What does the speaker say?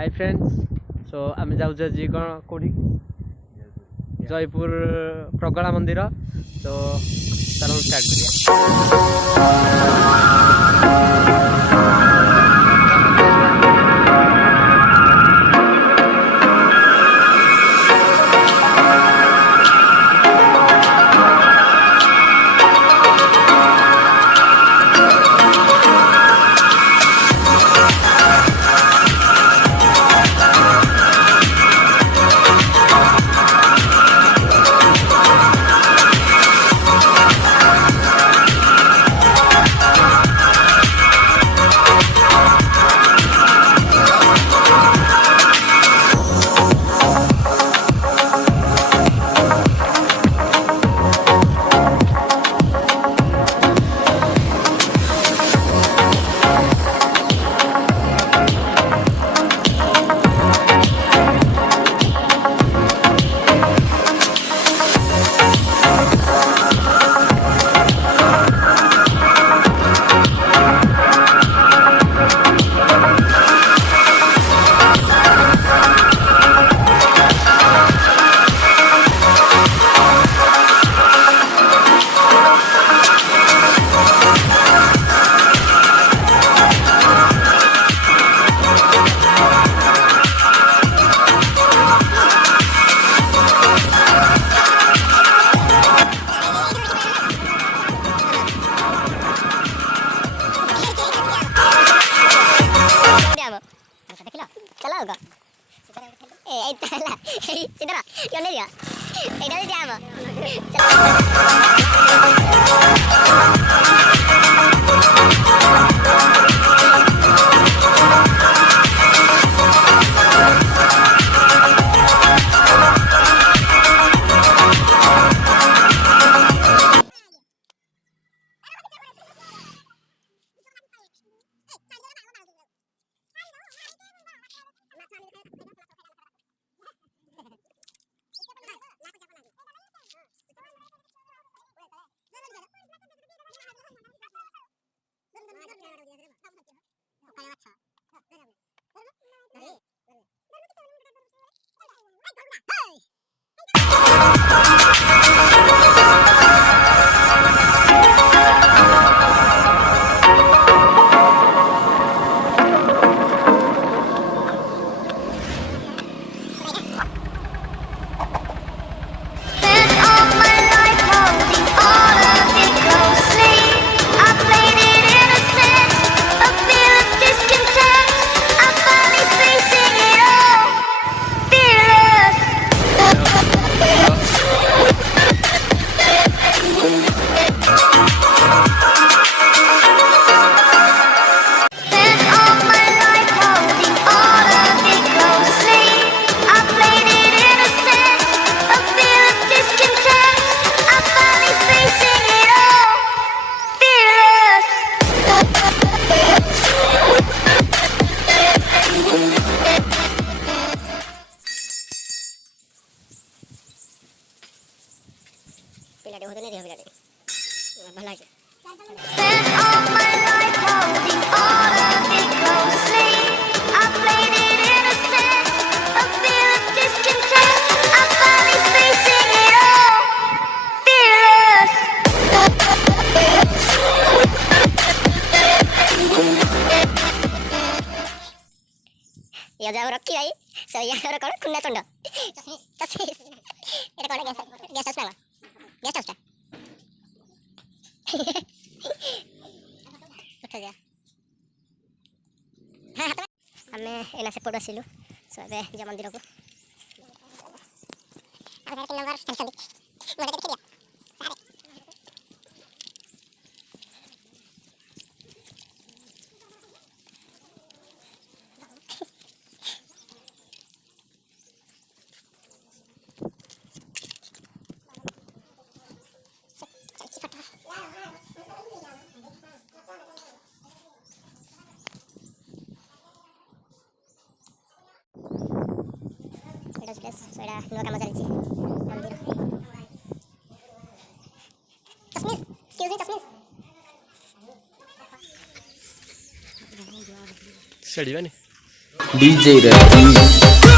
Hi friends so आम जाऊँ जी कौन कौटी जयपुर प्रगला मंदिर तो चलो स्टार्ट करिए। रखी भाई सो यार कौन खुन्ना चंड এটা কোন গ্যাস হাউস না গ্যাস হাউসটা উঠা যা হ্যাঁ আমি এনা সেপট আসিলু সো ଏବେ যা মন্দিরକୁ আর কি নাম্বার টেনশন মনে দেখি দিয়া so era nueva cama chalichi मंदिर चश्मिश excuse me चश्मिश सड़ी बनी DJ Ravi.